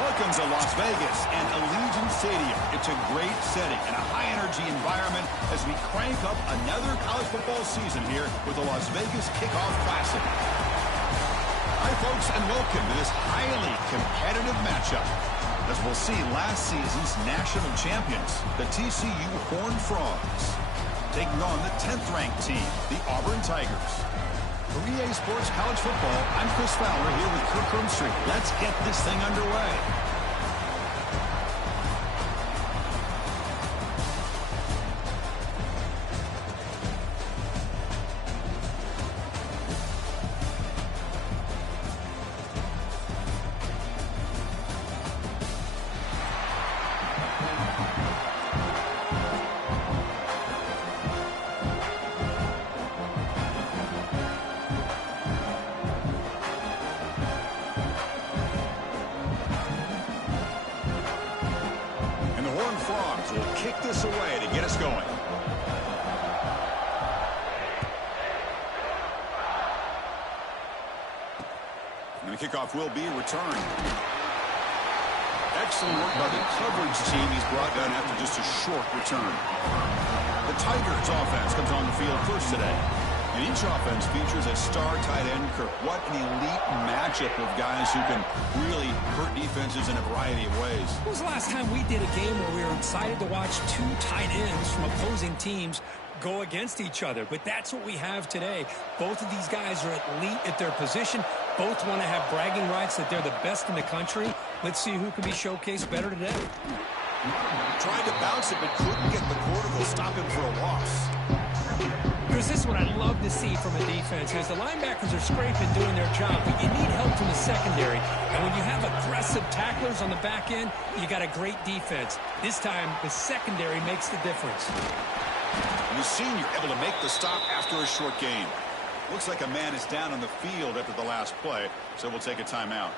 Welcome to Las Vegas and Allegiant Stadium. It's a great setting and a high-energy environment as we crank up another college football season here with the Las Vegas Kickoff Classic. Hi, folks, and welcome to this highly competitive matchup. As we'll see, last season's national champions, the TCU Horned Frogs, taking on the 10th-ranked team, the Auburn Tigers. For EA Sports College Football, I'm Chris Fowler here with Kirk Hermstreet. Let's get this thing underway. Frogs will kick this away to get us going. And the kickoff will be returned. Excellent work by the coverage team. He's brought down after just a short return. The Tigers offense comes on the field first today. And each offense features a star tight end, Kirk. What an elite matchup of guys who can really hurt defenses in a variety of ways. When was the last time we did a game where we were excited to watch two tight ends from opposing teams go against each other? But that's what we have today. Both of these guys are elite at their position. Both want to have bragging rights that they're the best in the country. Let's see who can be showcased better today. Tried to bounce it, but couldn't get the quarter. Will stop him for a loss. Because this is what I love to see from a defense is the linebackers are scraping, doing their job, but you need help from the secondary. And when you have aggressive tacklers on the back end, you got a great defense. This time, the secondary makes the difference. And the senior able to make the stop after a short gain. Looks like a man is down on the field after the last play, so we'll take a timeout.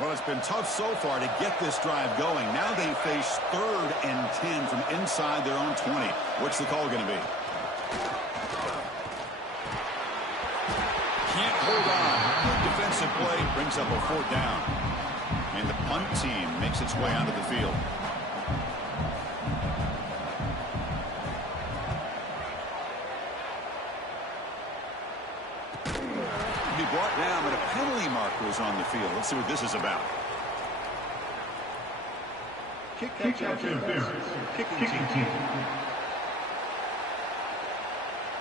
Well, it's been tough so far to get this drive going. Now they face 3rd and 10 from inside their own 20. What's the call going to be? Can't hold on. Good defensive play brings up a 4th down. And the punt team makes its way onto the field. He brought down, but a penalty marker is on the field. Let's see what this is about. Kicking team.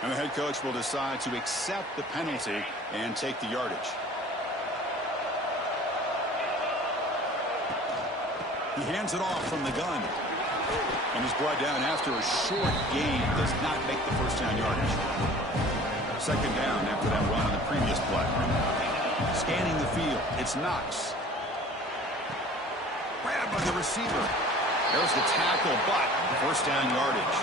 And the head coach will decide to accept the penalty and take the yardage. He hands it off from the gun. And he's brought down after a short gain. Does not make the first down yardage. 2nd down after that run on the previous play. Scanning the field. It's Knox. Grabbed by the receiver. There's the tackle, but first down yardage.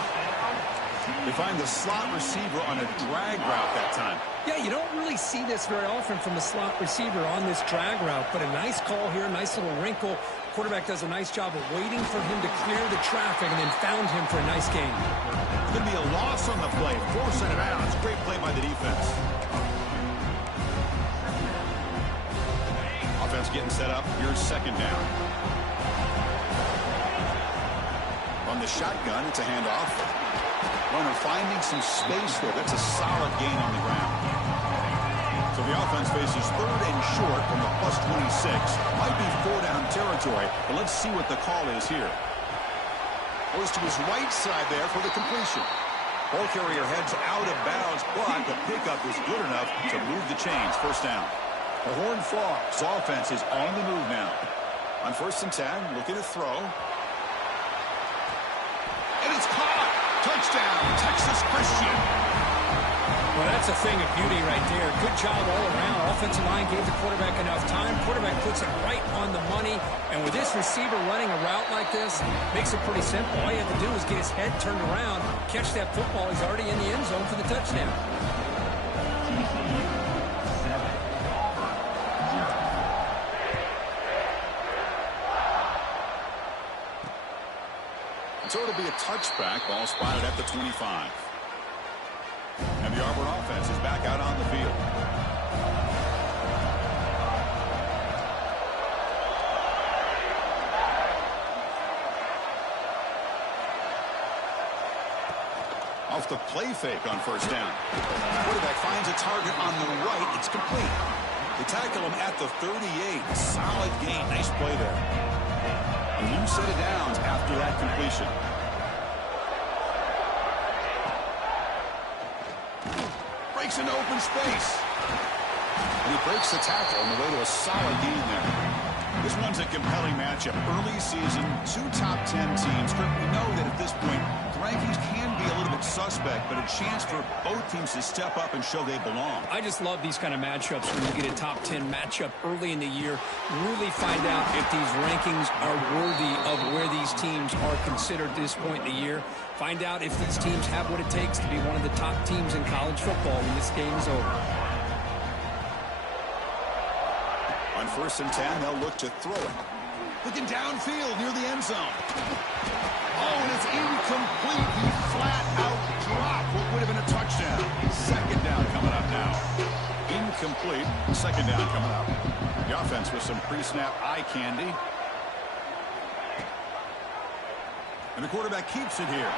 They find the slot receiver on a drag route that time. Yeah, you don't really see this very often from the slot receiver on this drag route, but a nice call here, nice little wrinkle. Quarterback does a nice job of waiting for him to clear the traffic and then found him for a nice gain. It's going to be a loss on the play, forcing it out. It's a great play by the defense. Offense getting set up. Here's 2nd down. On the shotgun, it's a handoff. Runner finding some space there. That's a solid gain on the ground. So the offense faces 3rd and short from the +26. Might be 4-down territory, but let's see what the call is here. Goes to his right side there for the completion. Ball carrier heads out of bounds, but the pickup is good enough to move the chains. First down. The Horned Frogs offense is on the move now. On 1st and 10, looking to throw. And it's caught. Touchdown, Texas Christian. Well, that's a thing of beauty right there. Good job all around. Offensive line gave the quarterback enough time. Quarterback puts it right on the money. And with this receiver running a route like this, makes it pretty simple. All you have to do is get his head turned around, catch that football. He's already in the end zone for the touchdown. So it'll be a touchback. Ball spotted at the 25. And the Auburn offense is back out on the field. Off the play fake on first down. Quarterback finds a target on the right. It's complete. They tackle him at the 38. Solid gain. Nice play there. A new set of downs after that completion. Breaks into open space. And he breaks the tackle on the way to a solid gain there. This one's a compelling matchup. Early season, two top 10 teams. We know that at this point, the rankings can be a little bit suspect, but a chance for both teams to step up and show they belong. I just love these kind of matchups when you get a top 10 matchup early in the year. Really find out if these rankings are worthy of where these teams are considered at this point in the year. Find out if these teams have what it takes to be one of the top teams in college football when this game is over. On 1st and 10, they'll look to throw it. Looking downfield near the end zone. Oh, and it's incomplete. He flat out dropped what would have been a touchdown. 2nd down coming up now. Incomplete. 2nd down coming up. The offense with some pre-snap eye candy. And the quarterback keeps it here.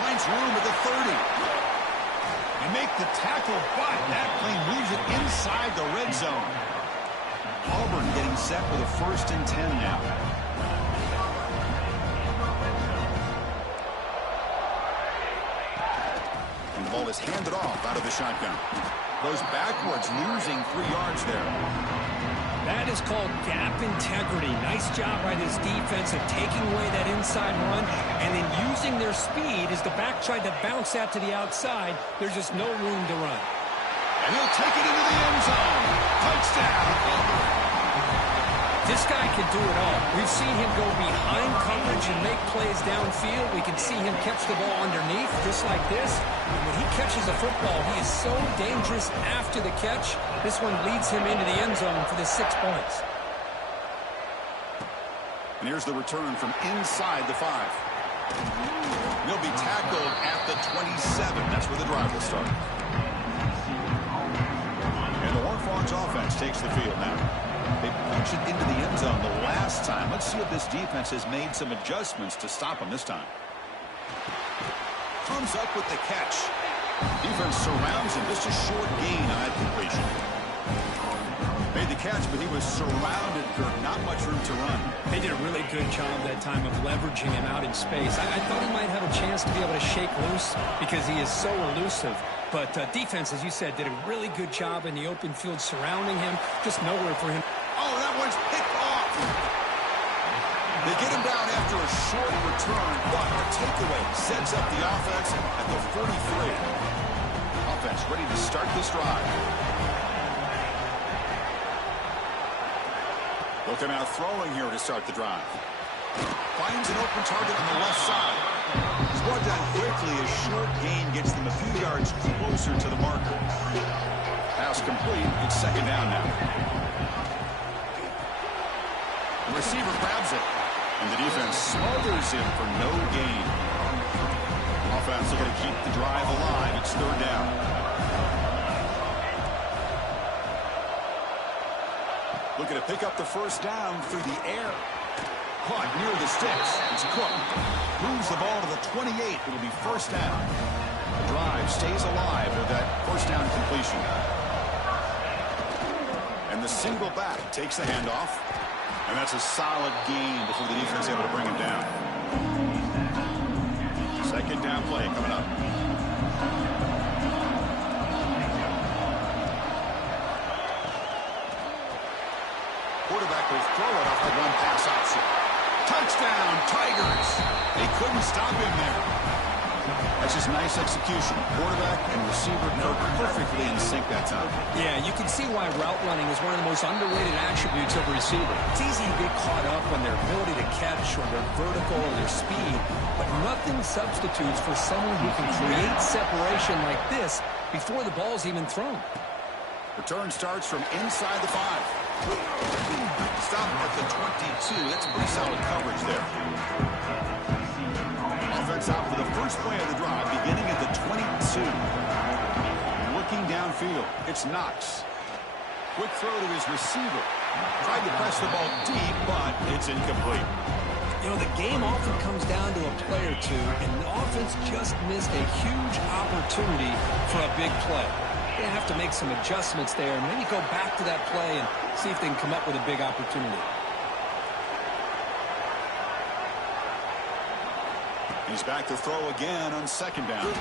Finds room at the 30. They make the tackle, but that plane moves it inside the red zone. Auburn getting set with a 1st and 10 now. And the ball is handed off out of the shotgun. Goes backwards, losing 3 yards there. That is called gap integrity. Nice job by this defense of taking away that inside run and then using their speed as the back tried to bounce that to the outside. There's just no room to run. And he'll take it into the end zone. Touchdown. This guy can do it all. We've seen him go behind coverage and make plays downfield. We can see him catch the ball underneath just like this. And when he catches a football, he is so dangerous after the catch. This one leads him into the end zone for the 6 points. And here's the return from inside the 5. He'll be tackled at the 27. That's where the drive will start. And the Horned Frogs offense takes the field now. They punched it into the end zone the last time. Let's see if this defense has made some adjustments to stop them this time. Comes up with the catch. Defense surrounds him. Just a short gain on that completion. Made the catch, but he was surrounded for not much room to run. They did a really good job that time of leveraging him out in space. I thought he might have a chance to be able to shake loose because he is so elusive. But defense, as you said, did a really good job in the open field surrounding him. Just nowhere for him. Oh, that one's picked off. They get him down after a short return, but the takeaway sets up the offense at the 43. Offense ready to start this drive. Looking out throwing here to start the drive. Finds an open target on the left side. He's brought down quickly. A short gain gets them a few yards closer to the marker. Pass complete. It's 2nd down now. The receiver grabs it. And the defense smothers him for no gain. Offense looking to keep the drive alive. It's 3rd down. Looking to pick up the 1st down through the air. Caught near the sticks. It's Cook. Moves the ball to the 28. It'll be 1st down. The drive stays alive with that 1st down completion. And the single back takes the handoff. And that's a solid gain before the defense is able to bring him down. 2nd down play coming up. Quarterback will throw it off the one pass option. Touchdown, Tigers. They couldn't stop him there. That's just nice execution. Quarterback and receiver perfectly in sync that time. Yeah, you can see why route running is one of the most underrated attributes of a receiver. It's easy to get caught up on their ability to catch or their vertical or their speed, but nothing substitutes for someone who can create separation like this before the ball's even thrown. Return starts from inside the 5. Stop at the 22. That's pretty solid coverage there. Offense out for the first play of the drive, beginning at the 22. Looking downfield, it's Knox. Quick throw to his receiver. Tried to press the ball deep, but it's incomplete. You know, the game often comes down to a play or two, and the offense just missed a huge opportunity for a big play. They have to make some adjustments there and maybe go back to that play and see if they can come up with a big opportunity. He's back to throw again on second down.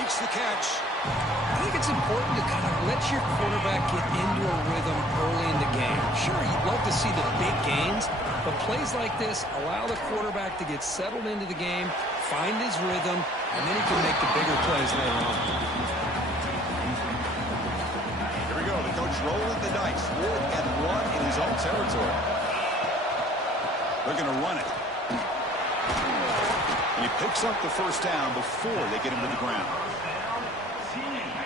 Makes the catch. I think it's important to kind of let your quarterback get into a rhythm early in the game. Sure, you'd love to see the big gains, but plays like this allow the quarterback to get settled into the game, find his rhythm, and then he can make the bigger plays later on. Here we go. The coach rolling the dice. 4th and 1 in his own territory. They're going to run it. And he picks up the first down before they get him to the ground.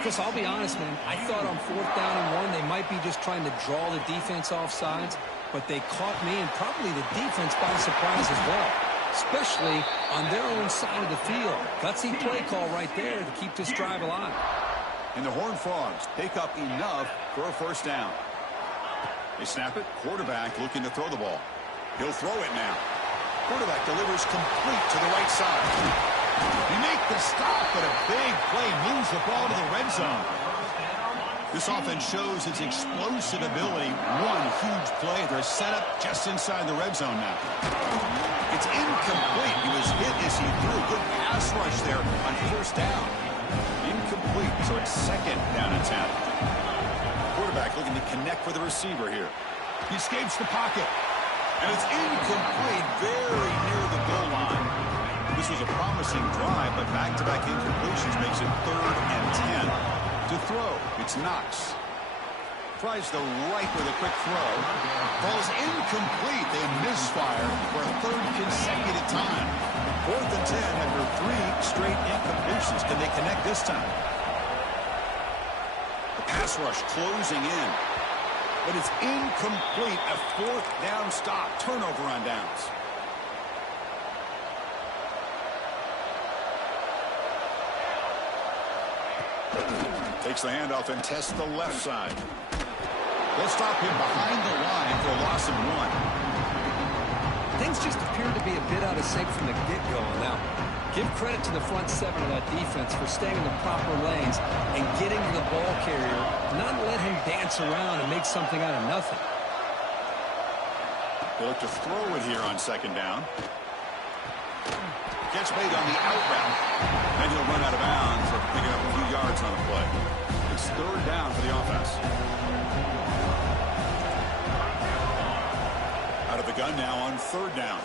Chris, I'll be honest, man. I thought on 4th down and 1 they might be just trying to draw the defense off sides, but they caught me and probably the defense by surprise as well, especially on their own side of the field. Gutsy play call right there to keep this drive alive. And the Horned Frogs pick up enough for a first down. They snap it. Quarterback looking to throw the ball. He'll throw it now. Quarterback delivers complete to the right side. They make the stop, but a big play moves the ball to the red zone. This offense shows its explosive ability. One huge play. They're set up just inside the red zone now. It's incomplete. He was hit as he threw. Good pass rush there on first down. Incomplete, so it's second down and 10. Quarterback looking to connect with the receiver here. He escapes the pocket. And it's incomplete, very near the goal line. This was a promising drive, but back-to-back incompletions makes it 3rd and 10. To throw, it's Knox. Tries the right with a quick throw. Falls incomplete. They misfire for a 3rd consecutive time. 4th and 10 after 3 straight incompletions. Can they connect this time? The pass rush closing in. But it's incomplete. A 4th down stop. Turnover on downs. Takes the handoff and tests the left side. They'll stop him behind the line for a loss of 1. Things just appear to be a bit out of sync from the get-go. Now, give credit to the front 7 of that defense for staying in the proper lanes and getting to the ball carrier, not let him dance around and make something out of nothing. They look to throw it here on second down. Gets made on the out route. Then he'll run out of bounds for picking up a few yards on the play. It's 3rd down for the offense. Out of the gun now on 3rd down.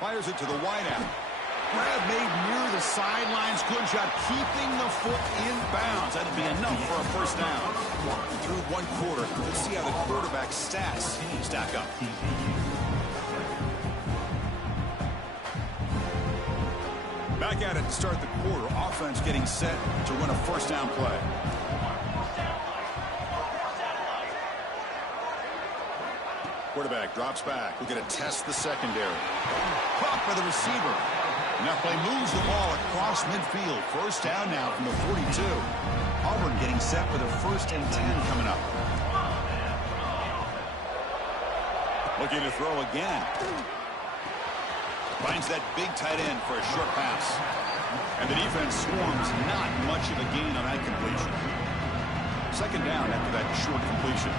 Fires it to the wideout. Grab made near the sidelines. Good job keeping the foot in bounds. That'll be enough for a first down. Through 1 quarter. Let's see how the quarterback's stats stack up. Back at it to start the quarter. Offense getting set to run a first down play. Quarterback drops back. We're going to test the secondary. Caught by the receiver. And that play moves the ball across midfield. First down now from the 42. Auburn getting set for their 1st and 10 coming up. Looking to throw again. Finds that big tight end for a short pass. And the defense swarms not much of a gain on that completion. Second down after that short completion.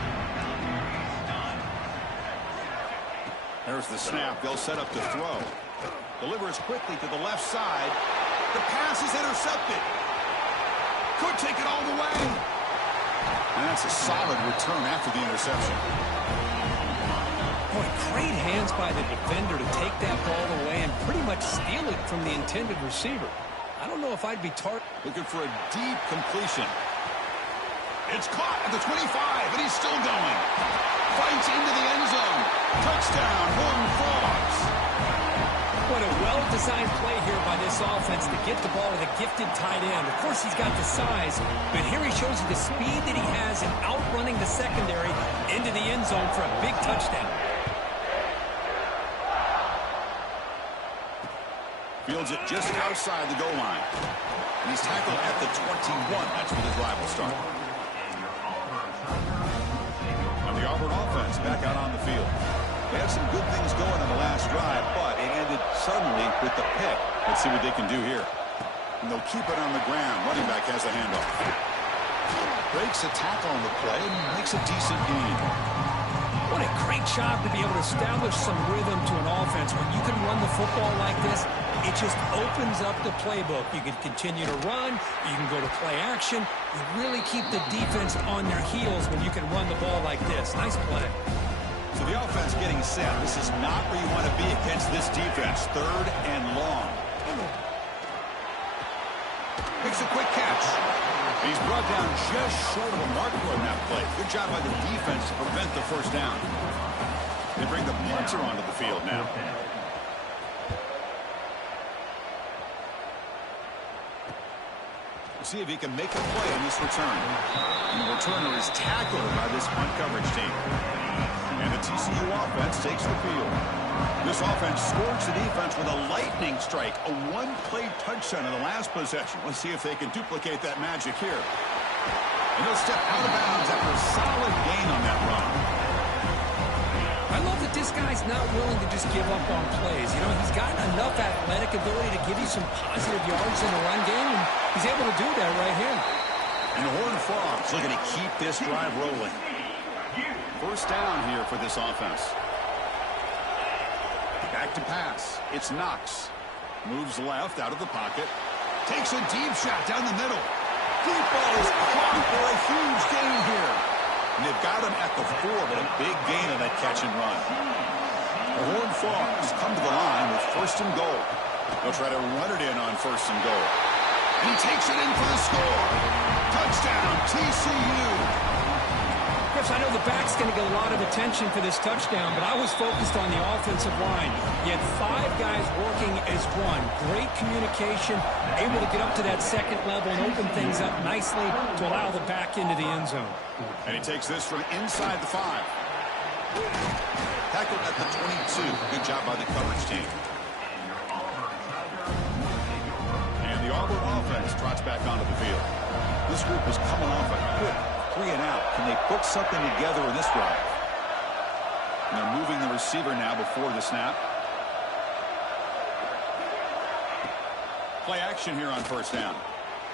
There's the snap. They'll set up to throw. Delivers quickly to the left side. The pass is intercepted. Could take it all the way. And that's a solid return after the interception. Boy, great hands by the defender to take that ball away and pretty much steal it from the intended receiver. I don't know if I'd be looking for a deep completion. It's caught at the 25, and he's still going. Fights into the end zone. Touchdown, Horned Frogs. What a well-designed play here by this offense to get the ball to the gifted tight end. Of course, he's got the size, but here he shows you the speed that he has in outrunning the secondary into the end zone for a big touchdown. Fields it just outside the goal line. And he's tackled at the 21. That's where the drive will start. And the Auburn offense back out on the field. They had some good things going on the last drive, but it ended suddenly with the pick. Let's see what they can do here. And they'll keep it on the ground. Running back has the handoff. Breaks a tackle on the play and makes a decent gain. What a great job to be able to establish some rhythm to an offense. When you can run the football like this, it just opens up the playbook. You can continue to run. You can go to play action. You really keep the defense on their heels when you can run the ball like this. Nice play. So the offense getting set. This is not where you want to be against this defense. 3rd and long. Makes a quick catch. He's brought down just short of a marker on that play. Good job by the defense to prevent the first down. They bring the punter onto the field now. We'll see if he can make a play on this return. And the returner is tackled by this punt coverage team. And the TCU offense takes the field. This offense scorched the defense with a lightning strike, a one-play touchdown in the last possession. Let's see if they can duplicate that magic here. And he'll step out of bounds after a solid gain on that run. I love that this guy's not willing to just give up on plays. You know, he's got enough athletic ability to give you some positive yards in the run game, and he's able to do that right here. And the Horned Frogs looking to keep this drive rolling. First down here for this offense. Back to pass. It's Knox. Moves left out of the pocket. Takes a deep shot down the middle. Deep ball is caught for a huge gain here. And they've got him at the 4, but a big gain on that catch and run. The Horned Frogs come to the line with 1st and goal. They'll try to run it in on 1st and goal. And he takes it in for the score. Touchdown, TCU. Chris, I know the back's going to get a lot of attention for this touchdown, but I was focused on the offensive line. You had 5 guys working as one. Great communication, able to get up to that 2nd level and open things up nicely to allow the back into the end zone. And he takes this from inside the 5. Tackled at the 22. Good job by the coverage team. And the Auburn offense trots back onto the field. This group was coming off a quick 3 and out. Can they put something together in this drive? And they're moving the receiver now before the snap. Play action here on 1st down.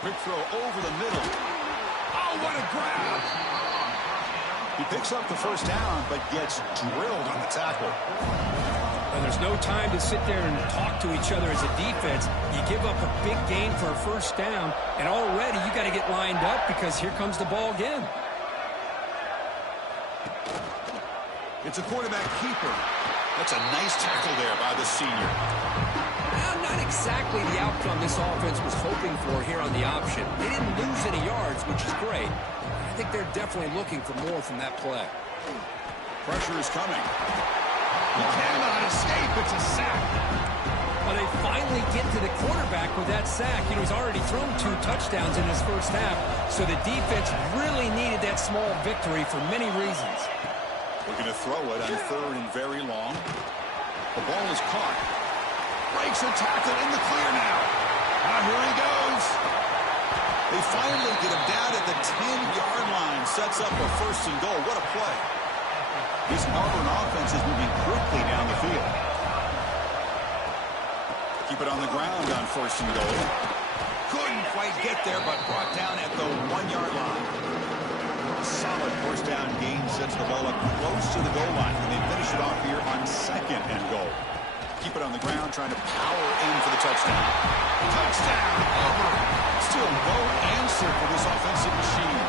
Quick throw over the middle. Oh, what a grab! He picks up the 1st down, but gets drilled on the tackle. And there's no time to sit there and talk to each other as a defense. You give up a big gain for a 1st down, and already you got to get lined up because here comes the ball again. It's a quarterback keeper. That's a nice tackle there by the senior. Well, not exactly the outcome this offense was hoping for here on the option. They didn't lose any yards, which is great. I think they're definitely looking for more from that play. Pressure is coming. He cannot escape. It's a sack. Well, they finally get to the quarterback with that sack. You know, he's already thrown 2 touchdowns in his 1st half, so the defense really needed that small victory for many reasons. Looking to throw it on 3rd and very long. The ball is caught. Breaks a tackle in the clear now. Here he goes. They finally get him down at the 10-yard line. Sets up a 1st and goal. What a play. This Auburn offense is moving quickly down the field. Keep it on the ground on 1st and goal. Couldn't quite get there, but brought down at the 1-yard line. Solid 1st down gain sets the ball up close to the goal line. And they finish it off here on 2nd and goal. Keep it on the ground, trying to power in for the touchdown. Touchdown, Auburn. Still no answer for this offensive machine.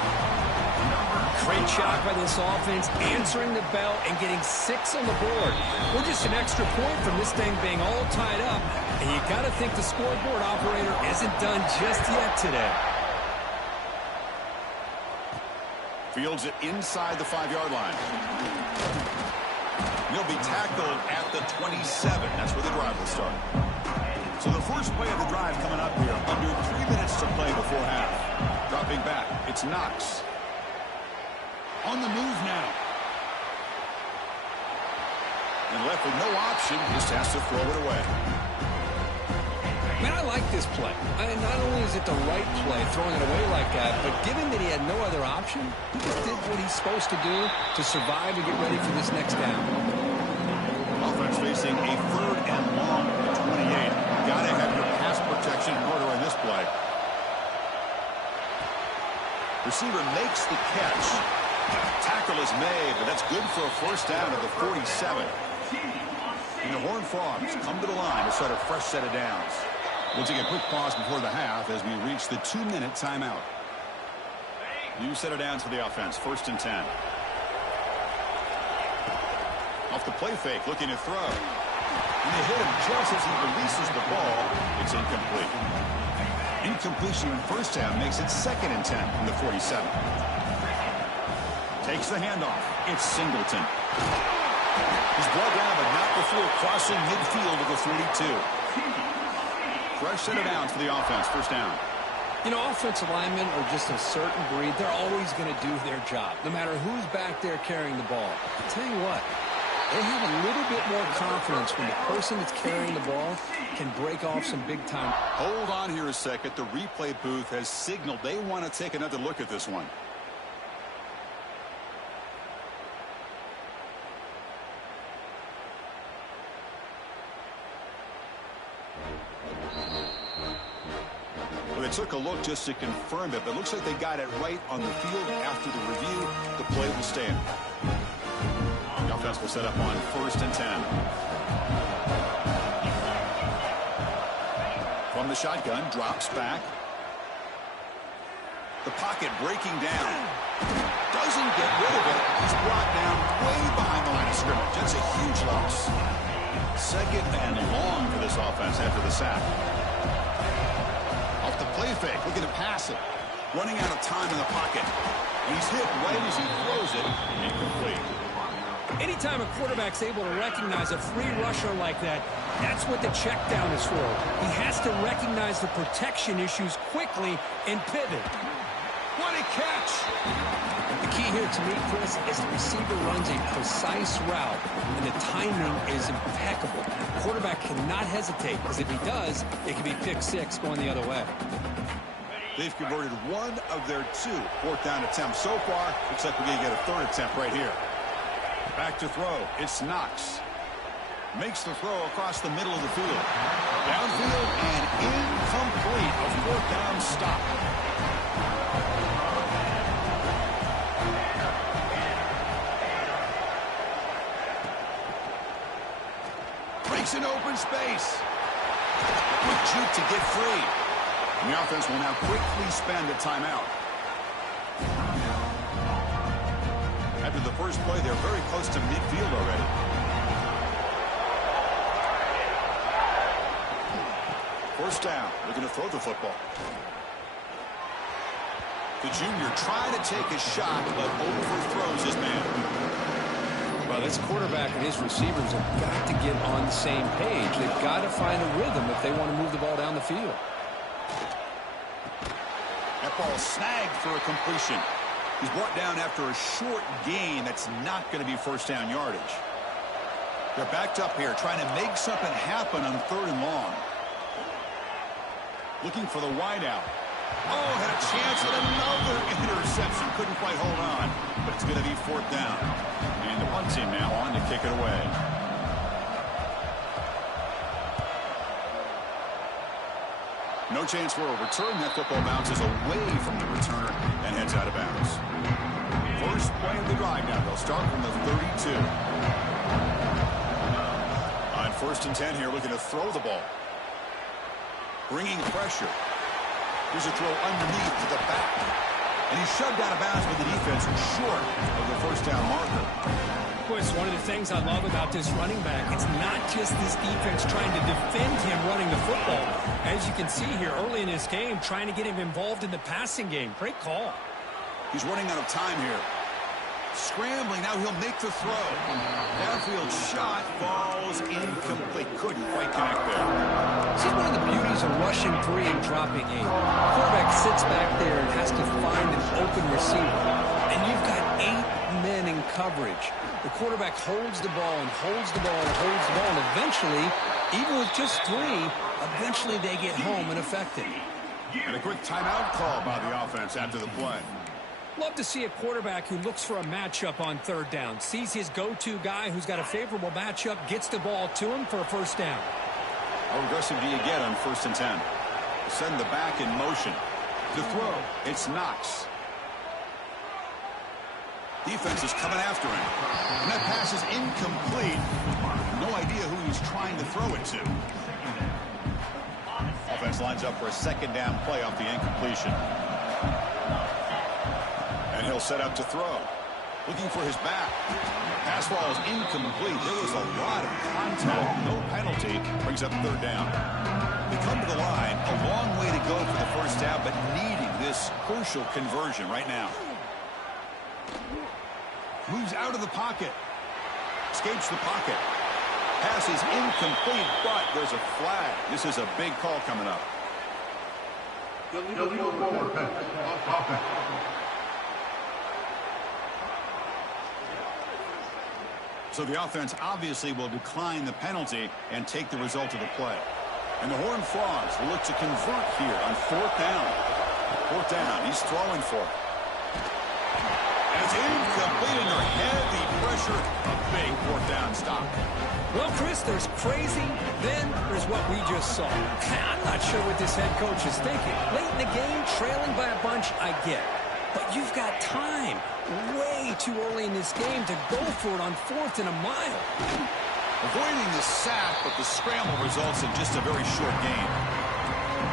Great job by this offense, answering the bell and getting 6 on the board. We're just an extra point from this thing being all tied up, and you got to think the scoreboard operator isn't done just yet today. Fields it inside the 5-yard line. He'll be tackled at the 27. That's where the drive will start. So the first play of the drive coming up here. Under 3 minutes to play before half. Dropping back, it's Knox. On the move now. And left with no option, just has to throw it away. Man, I like this play. Not only is it the right play, throwing it away like that, but given that he had no other option, he just did what he's supposed to do to survive and get ready for this next down. He's facing a 3rd and long at 28. Got to have your pass protection in order in this play. Receiver makes the catch. Tackle is made, but that's good for a first down at the 47. And the Horned Frogs come to the line to start a fresh set of downs. We'll take a quick pause before the half as we reach the 2-minute timeout. New set of downs for the offense. 1st and 10. Off the play fake, looking to throw. And they hit him just as he releases the ball. It's incomplete. Incompletion in first down makes it 2nd and 10 from the 47. Takes the handoff. It's Singleton. He's brought down, but not before crossing midfield of the 42. Fresh set of downs for the offense. 1st down. You know, offensive linemen are just a certain breed. They're always going to do their job, no matter who's back there carrying the ball. I'll tell you what, they have a little bit more confidence when the person that's carrying the ball can break off some big time. Hold on here a second. The replay booth has signaled they want to take another look at this one. They took a look just to confirm it, but it looks like they got it right on the field. After the review, the play will stand. The offense will set up on 1st and 10. From the shotgun, drops back. The pocket breaking down. Doesn't get rid of it. He's brought down way behind the line of scrimmage. That's a huge loss. 2nd and long for this offense after the sack. Off the play fake, looking to pass it. Running out of time in the pocket. And he's hit right as he throws it. Incomplete. Anytime a quarterback's able to recognize a free rusher like that, that's what the check down is for. He has to recognize the protection issues quickly and pivot. What a catch! The key here to me, Chris, is the receiver runs a precise route, and the timing is impeccable. The quarterback cannot hesitate, because if he does, it can be pick 6 going the other way. They've converted 1 of their 2 4th down attempts so far. Looks like we're going to get a 3rd attempt right here. Back to throw. It's Knox. Makes the throw across the middle of the field. Downfield and incomplete. A 4th down stop. Breaks an open space. Quick juke to get free. And the offense will now quickly spend a timeout. After the first play, they're very close to midfield already. First down, looking to throw the football. The junior trying to take a shot, but overthrows his man. Well, this quarterback and his receivers have got to get on the same page. They've got to find a rhythm if they want to move the ball down the field. That ball snagged for a completion. He's brought down after a short gain. That's not going to be first down yardage. They're backed up here, trying to make something happen on 3rd and long. Looking for the wideout. Oh, had a chance at another interception. Couldn't quite hold on, but it's going to be 4th down. And the punt team now on to kick it away. No chance for a return. That football bounces away from the returner and heads out of bounds. First play of the drive now. They'll start from the 32. On 1st and 10 here, looking to throw the ball. Bringing pressure. Here's a throw underneath to the back. And he's shoved out of bounds with the defense short of the first down marker. Of course, one of the things I love about this running back, it's not just this defense trying to defend him running the football. As you can see here early in this game, trying to get him involved in the passing game. Great call. He's running out of time here. Scrambling, now he'll make the throw. Downfield shot falls incomplete. Couldn't quite connect there. This is one of the beauties of rushing 3 and dropping 8. The quarterback sits back there and has to find an open receiver. And you've got 8 men in coverage. The quarterback holds the ball and holds the ball and holds the ball. And eventually, even with just 3, eventually they get home and effective. And a quick timeout call by the offense after the play. Love to see a quarterback who looks for a matchup on third down, sees his go-to guy who's got a favorable matchup, gets the ball to him for a first down. How aggressive do you get on 1st and 10? Send the back in motion. To throw, it's Knox. Defense is coming after him. And that pass is incomplete. No idea who he's trying to throw it to. Offense lines up for a 2nd down play off the incompletion. And he'll set up to throw. Looking for his back. Pass ball is incomplete. There was a lot of contact. No penalty. Brings up 3rd down. They come to the line. A long way to go for the first down, but needing this crucial conversion right now. Moves out of the pocket. Escapes the pocket. Pass is incomplete, but there's a flag. This is a big call coming up. So the offense obviously will decline the penalty and take the result of the play. And the Horned Frogs will look to convert here on 4th down. 4th down. He's throwing for it. And it's incomplete under heavy pressure. A big 4th down stop. Well, Chris, there's crazy, then there's what we just saw. I'm not sure what this head coach is thinking. Late in the game, trailing by a bunch, I get. But you've got time. Way too early in this game to go for it on 4th and a mile. Avoiding the sack, but the scramble results in just a very short game.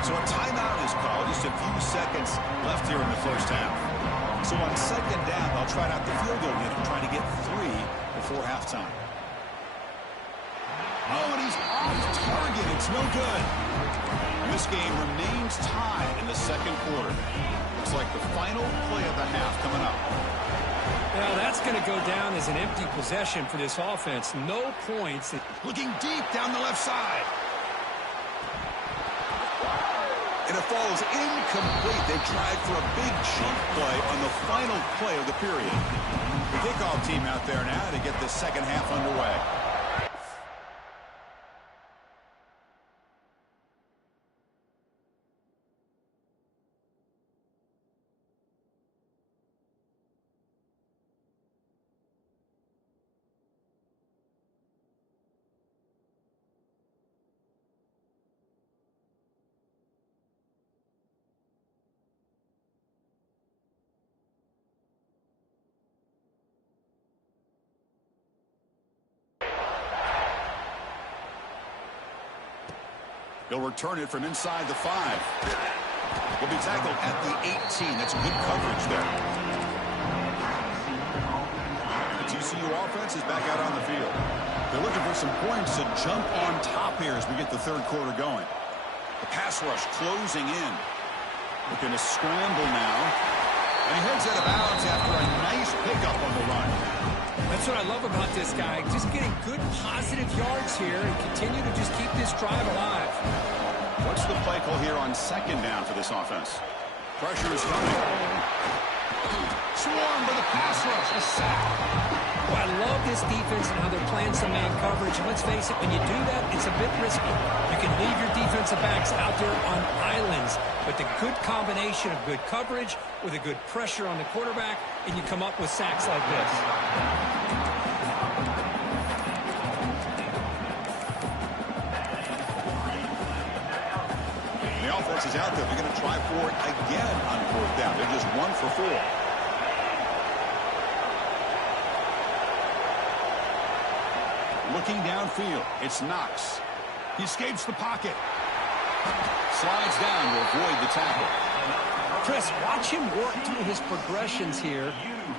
So a timeout is called. Just a few seconds left here in the first half. So on 2nd down, they'll try out the field goal unit, trying to get 3 before halftime. Oh, and he's off target. It's no good. And this game remains tied in the 2nd quarter. Looks like the final play of the half coming up. Well, that's going to go down as an empty possession for this offense. No points. Looking deep down the left side. And it falls incomplete. They tried for a big chunk play on the final play of the period. The kickoff team out there now to get the 2nd half underway. He'll return it from inside the 5. He'll be tackled at the 18. That's good coverage there. The TCU offense is back out on the field. They're looking for some points to jump on top here as we get the 3rd quarter going. The pass rush closing in. Looking to scramble now. And he heads out of bounds after a nice pickup on the run. That's what I love about this guy. Just getting good positive yards here and continue to just keep this drive alive. What's the play call here on 2nd down for this offense? Pressure is coming. Swarm for the pass rush. A sack. Well, I love this defense and how they're playing some man coverage. And let's face it, when you do that, it's a bit risky. You can leave your defensive backs out there on islands. But the good combination of good coverage with a good pressure on the quarterback, and you come up with sacks like this. The offense is out there. They're going to try for it again on 4th down. They're just 1 for 4. Looking downfield, it's Knox. He escapes the pocket. Slides down to avoid the tackle. Chris, watch him work through his progressions here.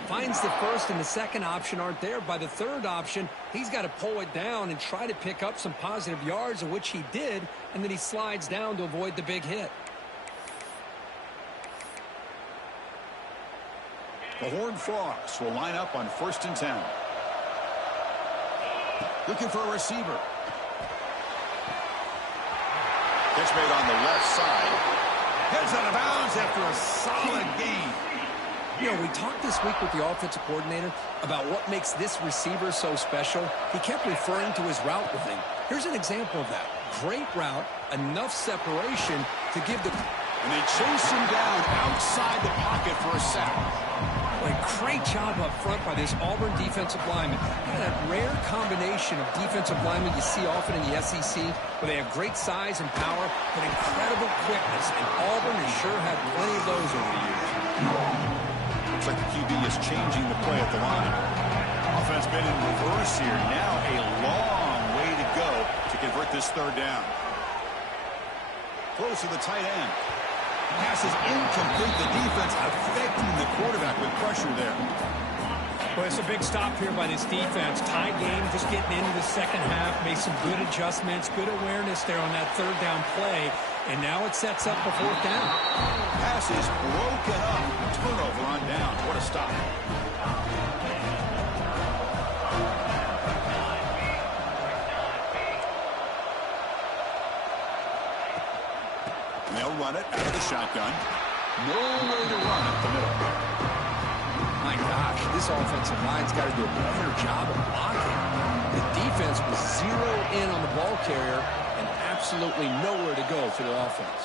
Finds the 1st and the 2nd option aren't there. By the 3rd option, he's got to pull it down and try to pick up some positive yards, of which he did, and then he slides down to avoid the big hit. The Horned Frogs will line up on 1st and 10. Looking for a receiver. Catch made on the left side. Heads out of bounds after a solid gain. You know, we talked this week with the offensive coordinator about what makes this receiver so special. He kept referring to his route with him. Here's an example of that. Great route, enough separation to give the... And they chase him down outside the pocket for a sack. What a great job up front by this Auburn defensive lineman. That rare combination of defensive linemen you see often in the SEC, where they have great size and power, but incredible quickness. And Auburn has sure had plenty of those over the years. Looks like the QB is changing the play at the line. Offense been in reverse here. Now a long way to go to convert this third down. Close to the tight end. Pass is incomplete. The defense affecting the quarterback with pressure there. Well, it's a big stop here by this defense. Tie game, just getting into the second half. Made some good adjustments, good awareness there on that third down play. And now it sets up a fourth down. Pass is broken up. Turnover on down. What a stop. And they'll run it out of the shotgun. Nowhere to run up the middle. My gosh, this offensive line's got to do a better job of blocking. The defense was zeroed in on the ball carrier and absolutely nowhere to go for their offense.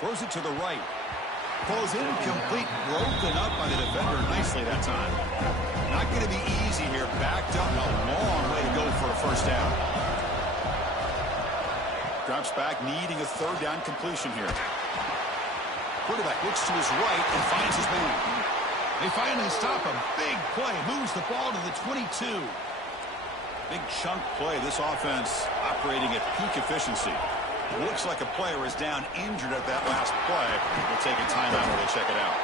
Throws it to the right. Pulls incomplete. Broken up by the defender nicely that time. Not going to be easy here. Backed up. A long way to go for a first down. Drops back, needing a third down completion here. Quarterback looks to his right and finds his man. They finally stop him. Big play. Moves the ball to the 22. Big chunk play. This offense operating at peak efficiency. Looks like a player is down injured at that last play. We'll take a timeout while they check it out.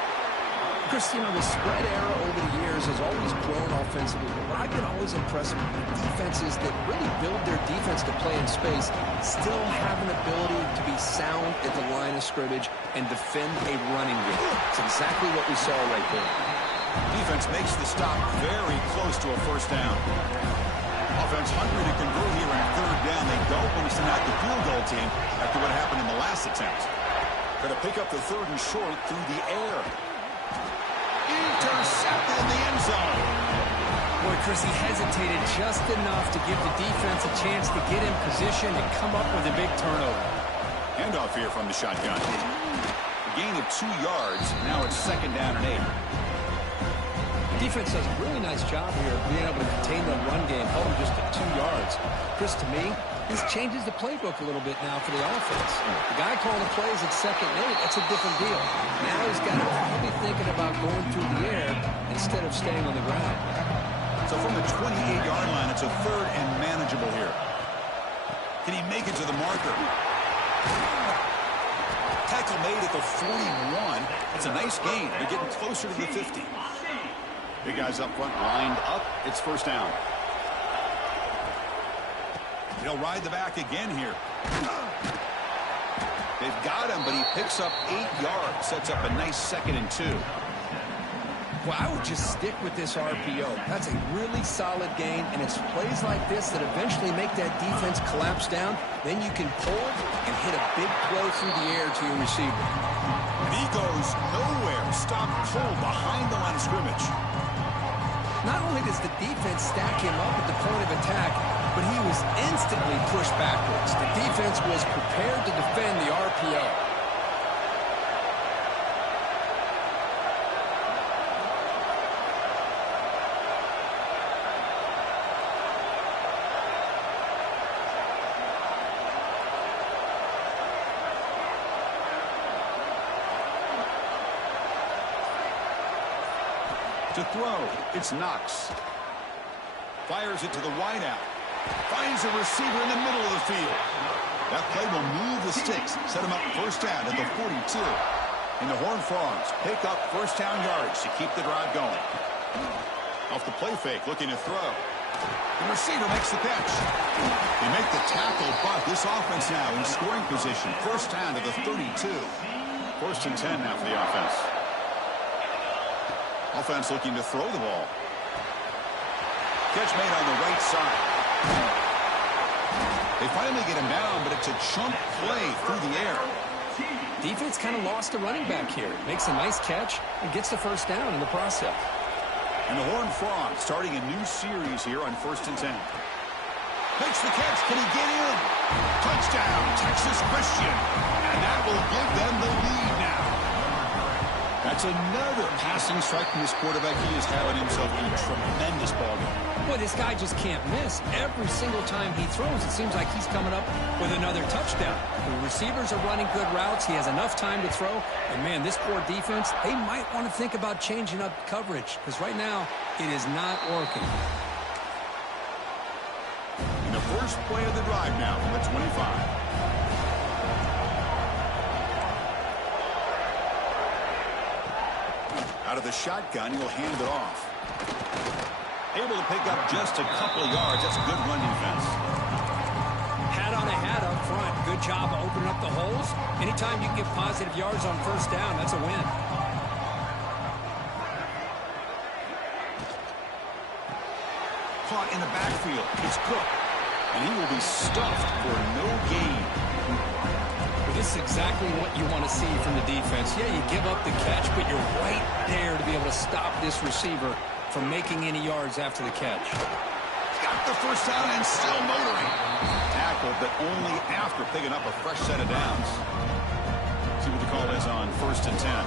Chris, you know, the spread era over the years has always grown offensively. But I've been always impressed with defenses that really build their defense to play in space, still have an ability to be sound at the line of scrimmage and defend a running game. It's exactly what we saw right there. Defense makes the stop very close to a first down. Offense hungry to convert here on third down. They don't want to send out the field goal team after what happened in the last attempt. Going to pick up the third and short through the air. Intercepted in the end zone. Boy, Chris, he hesitated just enough to give the defense a chance to get in position and come up with a big turnover. Handoff here from the shotgun. A gain of 2 yards. Now it's second down and 8. Defense does a really nice job here of being able to contain the run game, held him just at 2 yards. Chris, to me, this changes the playbook a little bit now for the offense. The guy calling the plays at second and 8, that's a different deal. Now he's got to probably thinking about going through the air instead of staying on the ground. So from the 28-yard line, it's a third and manageable here. Can he make it to the marker? Tackle made at the 41. That's a nice gain. They're getting closer to the 50. Big guys up front lined up. It's first down. He'll ride the back again here. They've got him, but he picks up 8 yards. Sets up a nice second and 2. Well, I would just stick with this RPO. That's a really solid gain, and it's plays like this that eventually make that defense collapse down. Then you can pull it and hit a big throw through the air to your receiver. And he goes nowhere. Stop pull behind the line of scrimmage. Not only does the defense stack him up at the point of attack, but he was instantly pushed backwards. The defense was prepared to defend the RPO. To throw, it's Knox. Fires it to the wideout. Finds a receiver in the middle of the field. That play will move the sticks. Set him up first down at the 42. And the Horned Frogs pick up first down yards to keep the drive going. Off the play fake, looking to throw. The receiver makes the catch. They make the tackle, but this offense now in scoring position. First down to the 32. First and 10 now for the offense. Offense looking to throw the ball. Catch made on the right side. They finally get him down, but it's a chunk play through the air. Defense kind of lost a running back here. Makes a nice catch and gets the first down in the process. And the Horned Frogs starting a new series here on first and 10. Makes the catch. Can he get in? Touchdown, Texas Christian. And that will give them the lead now. That's another passing strike from this quarterback. He is having himself a tremendous ball game. Boy, this guy just can't miss. Every single time he throws, it seems like he's coming up with another touchdown. The receivers are running good routes. He has enough time to throw. And, man, this poor defense, they might want to think about changing up coverage because right now it is not working. In the first play of the drive now from the 25. Out of the shotgun, he'll hand it off. Able to pick up just a couple of yards. That's a good run defense. Hat on a hat up front. Good job of opening up the holes. Anytime you can get positive yards on first down, that's a win. Caught in the backfield. It's Cook. And he will be stuffed for no gain. This is exactly what you want to see from the defense. Yeah, you give up the catch, but you're right there to be able to stop this receiver from making any yards after the catch. Got the first down and still motoring. Tackled, but only after picking up a fresh set of downs. See what the call is on 1st and 10.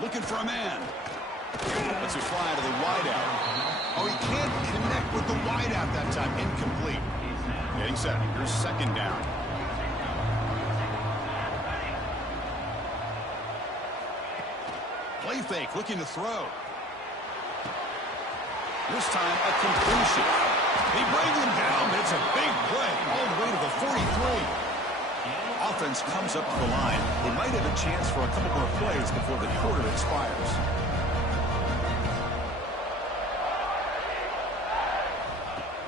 Looking for a man. Let's it fly to the wideout. Oh, he can't connect with the wideout that time. Incomplete. Getting set. Here's second down. Play fake, looking to throw. This time, a completion. They bring him down, but it's a big play. All the way to the 43. Offense comes up to the line. They might have a chance for a couple more plays before the quarter expires.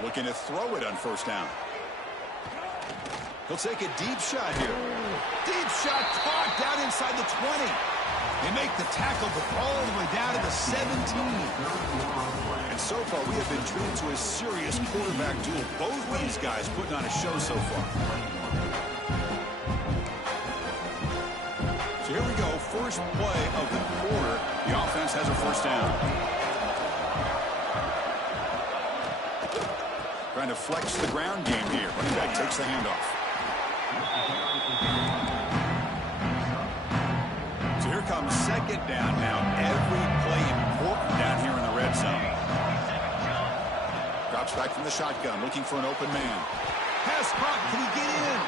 Looking to throw it on first down. He'll take a deep shot here. Deep shot caught down inside the 20. They make the tackle, but all the way down to the 17. And so far, we have been treated to a serious quarterback duel. Both these guys putting on a show so far. So here we go. First play of the quarter. The offense has a first down. Trying to flex the ground game here. Running back takes the handoff. So here comes second down now. Every play important down here in the red zone. Drops back from the shotgun, looking for an open man. Pass caught. Can he get in?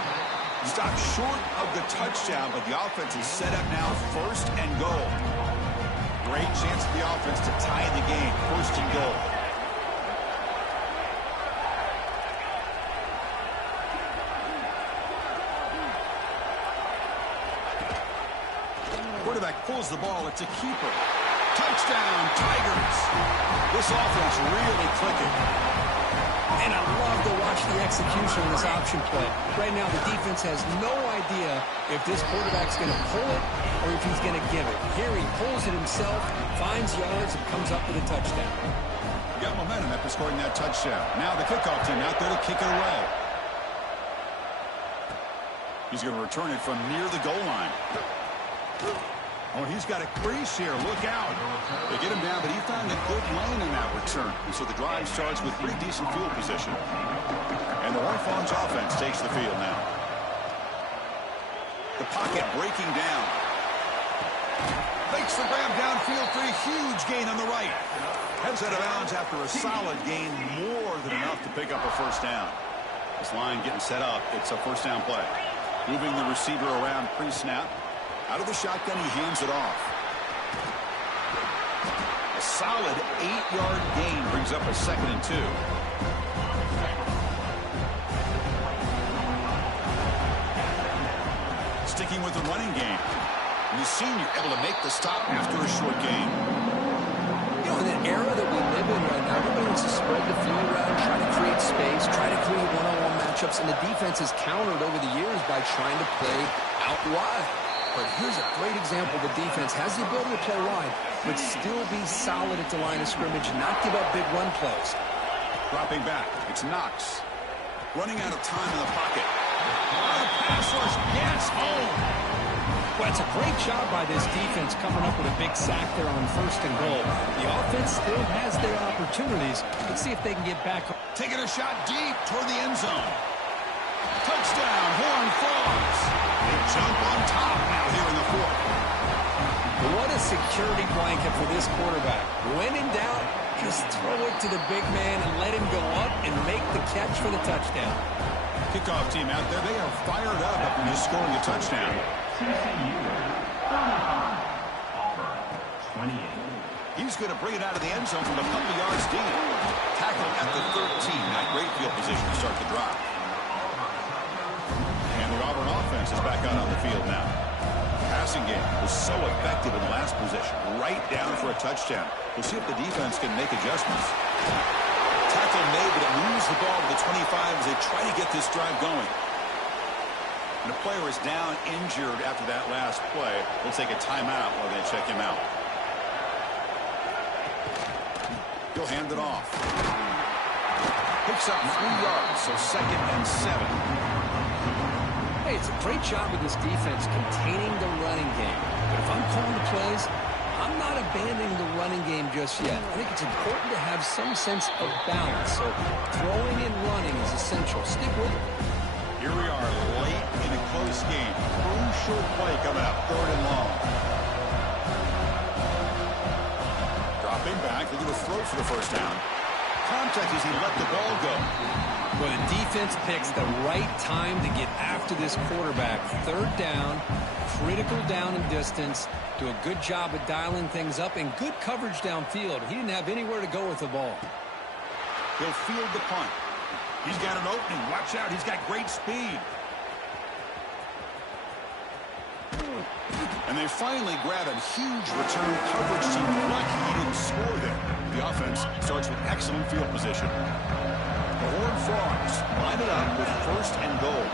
Stopped short of the touchdown, but the offense is set up now 1st and goal. Great chance for the offense to tie the game. 1st and goal. Quarterback pulls the ball. It's a keeper. Touchdown, Tigers. This offense really clicking. And I love to watch the execution of this option play. Right now, the defense has no idea if this quarterback's going to pull it or if he's going to give it. Here he pulls it himself, finds yards, and comes up with a touchdown. Got momentum after scoring that touchdown. Now the kickoff team out there to kick it away. He's going to return it from near the goal line. Oh, he's got a crease here. Look out. They get him down, but he found a good lane in that return. And so the drive starts with pretty decent field position. And the Horned Frogs offense takes the field now. The pocket breaking down. Makes the grab downfield for a huge gain on the right. Heads out of bounds after a solid gain, more than enough to pick up a first down. This line getting set up. It's a first down play. Moving the receiver around pre-snap. Out of the shotgun, he hands it off. A solid 8-yard gain brings up a 2nd and 2. Sticking with the running game. And the senior able to make the stop after a short gain. You know, in an era that we live in right now, everybody wants to spread the field around, try to create space, try to create one-on-one matchups, and the defense has countered over the years by trying to play out wide. But here's a great example. The defense has the ability to play wide, but still be solid at the line of scrimmage and not give up big run plays. Dropping back. It's Knox. Running out of time in the pocket. Oh, pass rush gets home. Well, it's a great job by this defense coming up with a big sack there on 1st and goal. The offense still has their opportunities. Let's see if they can get back. Taking a shot deep toward the end zone. Touchdown, Horned Frogs. They jump on top now here in the fourth. What a security blanket for this quarterback. When in doubt, just throw it to the big man and let him go up and make the catch for the touchdown. Kickoff team out there, they are fired up after just scoring a touchdown. TCU, Auburn, 28. He's going to bring it out of the end zone from a couple yards deep. Tackle at the 13. Not great field position to start the drive. And the Auburn offense is back out on the field now. Passing game was so effective in the last possession. Right down for a touchdown. We'll see if the defense can make adjustments. Tackle made, but it moves the ball to the 25 as they try to get this drive going. And the player is down injured after that last play. We'll take a timeout while they check him out. He'll hand it off. Picks up 3 yards, so 2nd and 7. Hey, it's a great job of this defense containing the running game. But if I'm calling the plays, I'm not abandoning the running game just yet. I think it's important to have some sense of balance. So throwing and running is essential. Stick with it. Here we are late in a close game. Crucial play coming up, 3rd and long. Dropping back, looking to throw for the first down. Contact as he let the ball go. Well, the defense picks the right time to get after this quarterback. 3rd down, critical down and distance. Do a good job of dialing things up and good coverage downfield. He didn't have anywhere to go with the ball. He'll field the punt. He's got an opening. Watch out. He's got great speed. And they finally grab a huge return coverage team. Lucky he didn't score there. The offense starts with excellent field position. The Horned Frogs line it up with 1st and goal.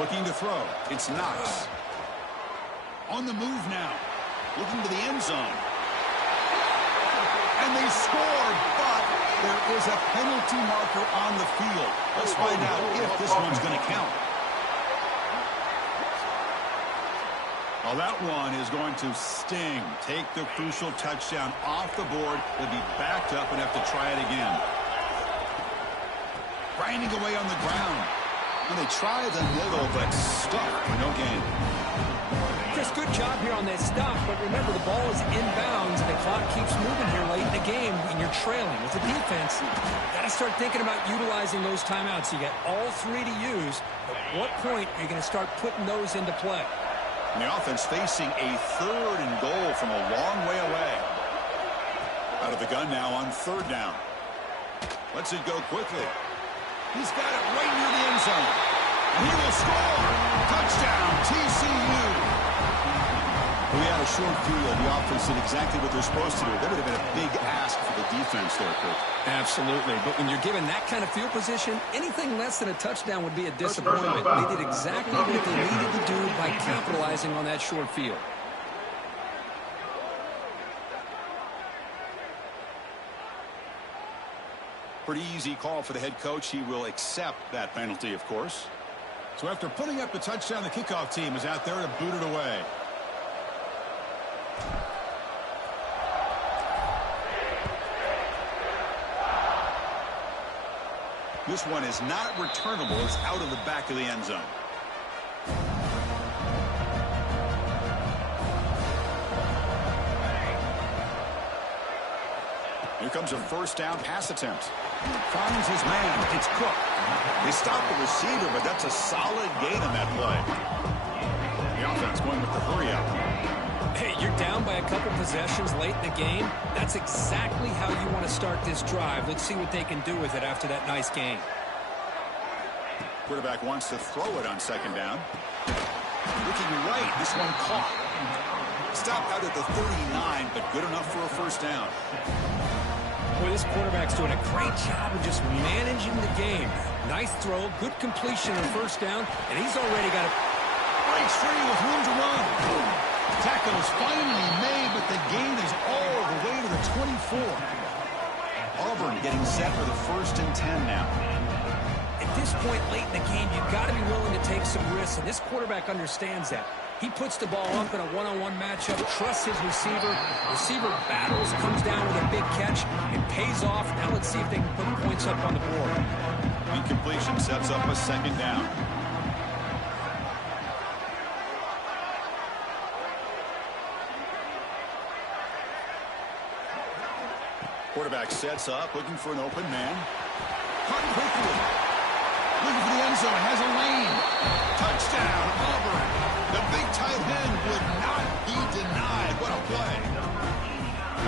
Looking to throw. It's Knox. On the move now. Looking to the end zone. And they score, but there is a penalty marker on the field. Let's find out if this one's going to count. Well, that one is going to sting. Take the crucial touchdown off the board. They'll be backed up and have to try it again. Grinding away on the ground. And they try the middle, but stuck for no gain. Chris, good job here on that stop, but remember the ball is inbounds and the clock keeps moving here late in the game and you're trailing. With the defense, got to start thinking about utilizing those timeouts. You got all 3 to use. At what point are you going to start putting those into play? And the offense facing a 3rd and goal from a long way away. Out of the gun now on 3rd down. Lets it go quickly. He's got it right near the end zone. And he will score. Touchdown, TCU. We had a short field. The offense did exactly what they're supposed to do. That would have been a big ask for the defense there, Coach. Absolutely. But when you're given that kind of field position, anything less than a touchdown would be a disappointment. They did exactly what they needed to do by capitalizing on that short field. Pretty easy call for the head coach. He will accept that penalty, of course. So after putting up the touchdown, the kickoff team is out there to boot it away. This one is not returnable. It's out of the back of the end zone. Here comes a 1st down pass attempt. Finds his man. It's Cook. They stop the receiver, but that's a solid gain on that play. The offense going with the hurry up. Hey, you're down by a couple possessions late in the game. That's exactly how you want to start this drive. Let's see what they can do with it after that nice gain. Quarterback wants to throw it on 2nd down. Looking right. This one caught. Stopped out at the 39, but good enough for a 1st down. Boy, this quarterback's doing a great job of just managing the game. Nice throw, good completion on 1st down, and he's already got it. Breaks free with room to run. Tackle is finally made, but the gain is all the way to the 24. Auburn getting set for the 1st and 10 now. At this point late in the game, you've got to be willing to take some risks, and this quarterback understands that. He puts the ball up in a one-on-one matchup, trusts his receiver. Receiver battles, comes down with a big catch, and pays off. Now let's see if they can put points up on the board. Incompletion sets up a second down. Quarterback sets up, looking for an open man. Caught quickly. Looking for the end zone, has a lane. Touchdown, Auburn. The big tight end would not be denied. What a play.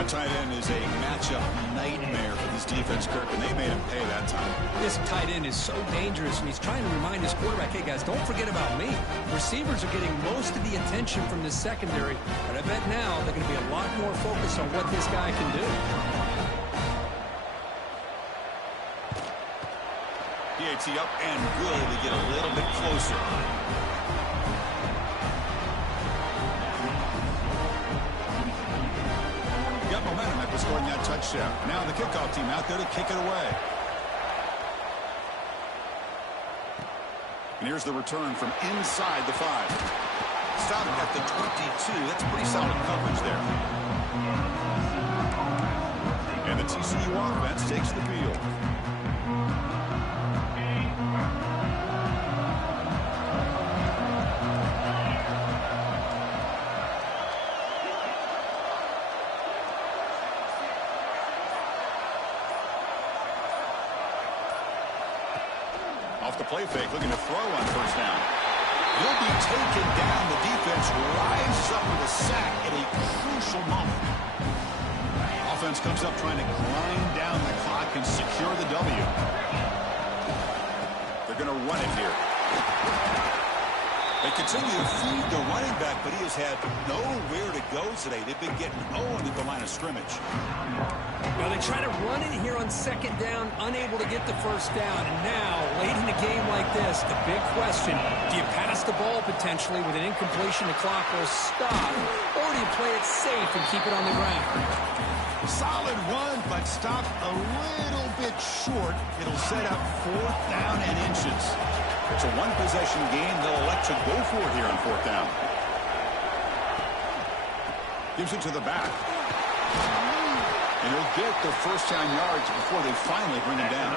A tight end is a matchup nightmare for this defense, Kirk, and they made him pay that time. This tight end is so dangerous, and he's trying to remind his quarterback, hey, guys, don't forget about me. Receivers are getting most of the attention from this secondary, but I bet now they're going to be a lot more focused on what this guy can do. PAT up and good to get a little bit closer. Got momentum after scoring that touchdown. Now the kickoff team out there to kick it away. And here's the return from inside the 5. Stop at the 22. That's pretty solid coverage there. And the TCU offense takes the field. Off the play fake, looking to throw on first down. He'll be taken down. The defense rises up with a sack at a crucial moment. Offense comes up trying to grind down the clock and secure the W. They're going to run it here. They continue to feed the running back, but he has had nowhere to go today. They've been getting owned at the line of scrimmage. Well, they try to run it here on second down, unable to get the first down. And now, late in a game like this, the big question, do you pass the ball potentially with an incompletion, the clock will stop, or do you play it safe and keep it on the ground? Solid run, but stopped a little bit short. It'll set up 4th down and inches. It's a one-possession game. They'll elect to go for it here on 4th down. Gives it to the back. And he'll get the first down yards before they finally bring him down.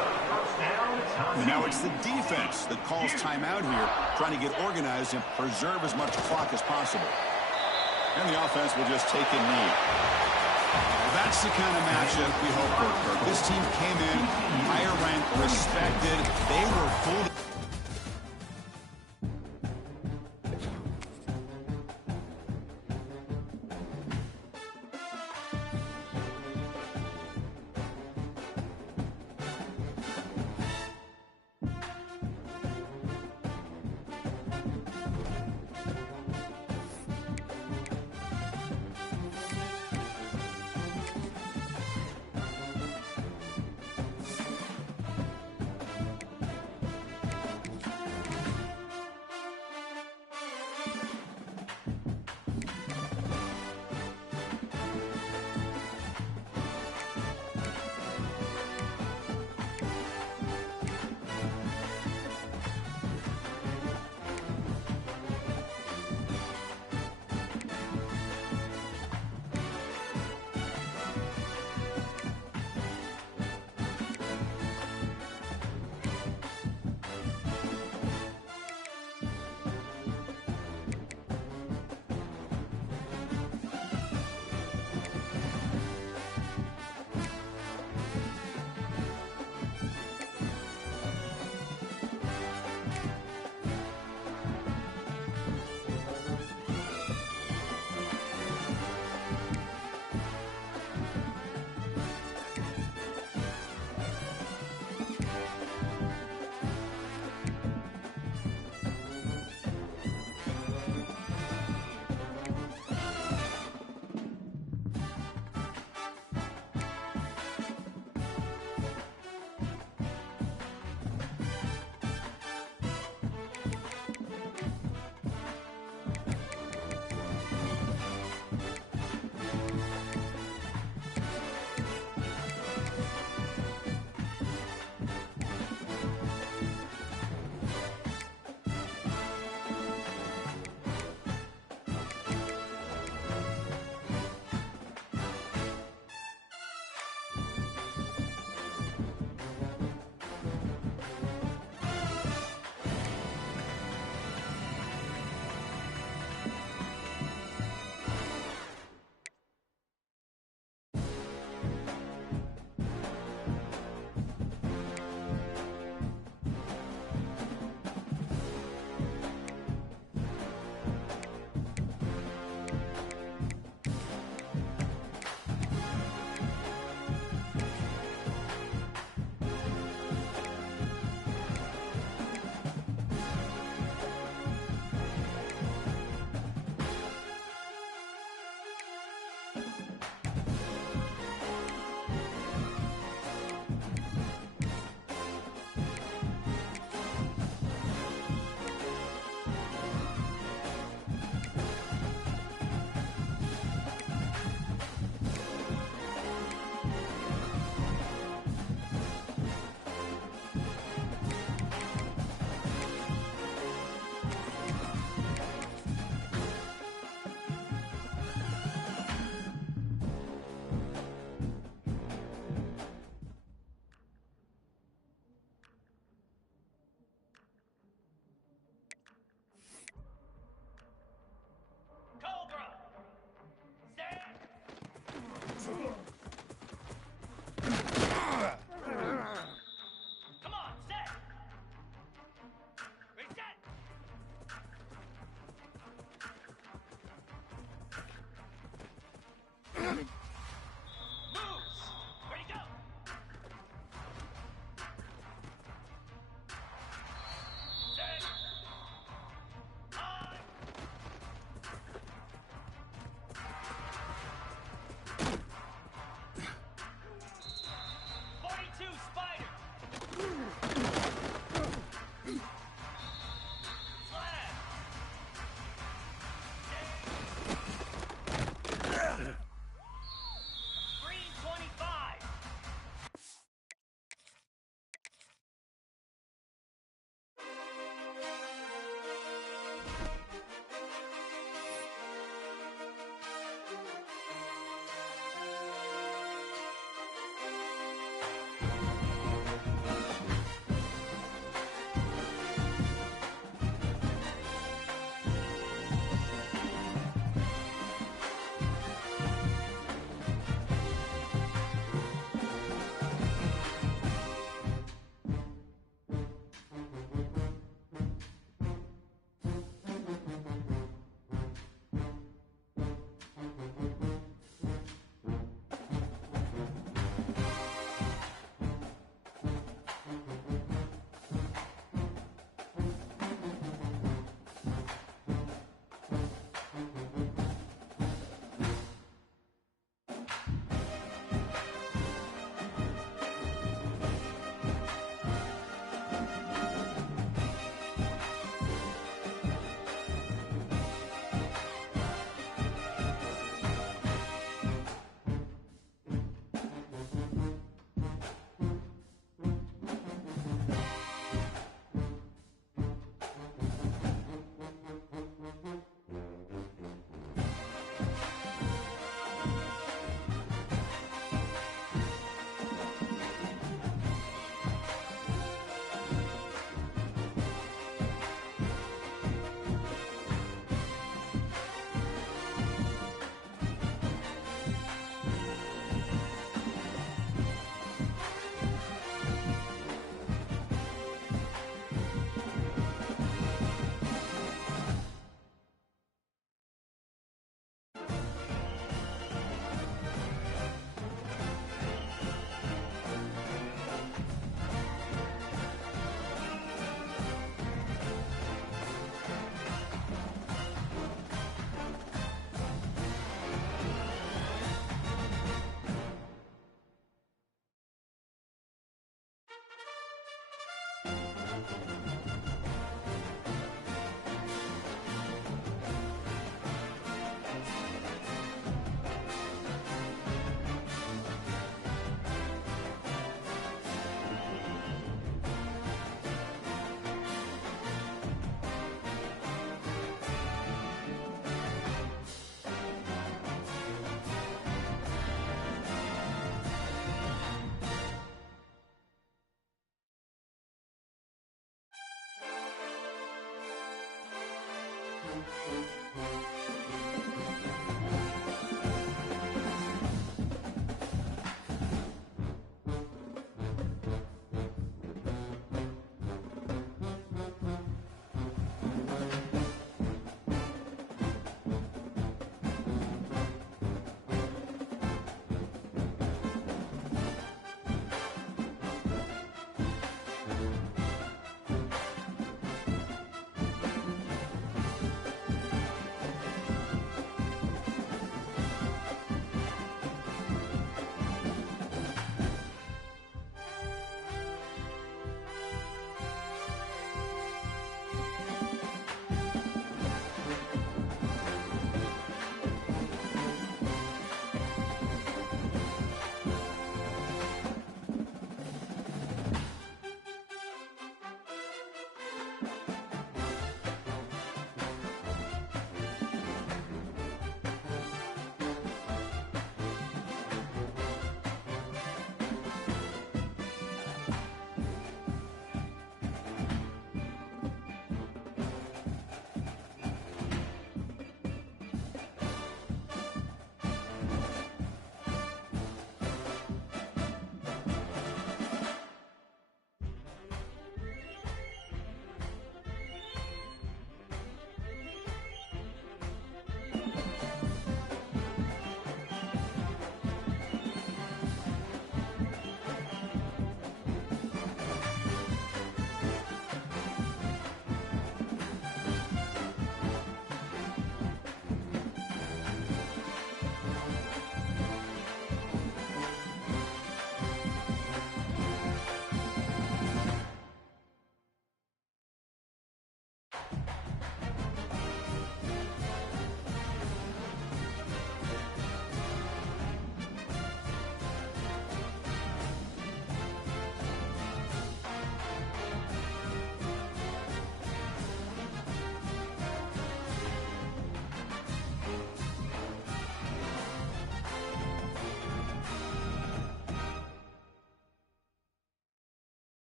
And now it's the defense that calls timeout here, trying to get organized and preserve as much clock as possible. And the offense will just take a knee. That's the kind of matchup we hope for. This team came in higher ranked, respected. They were fully...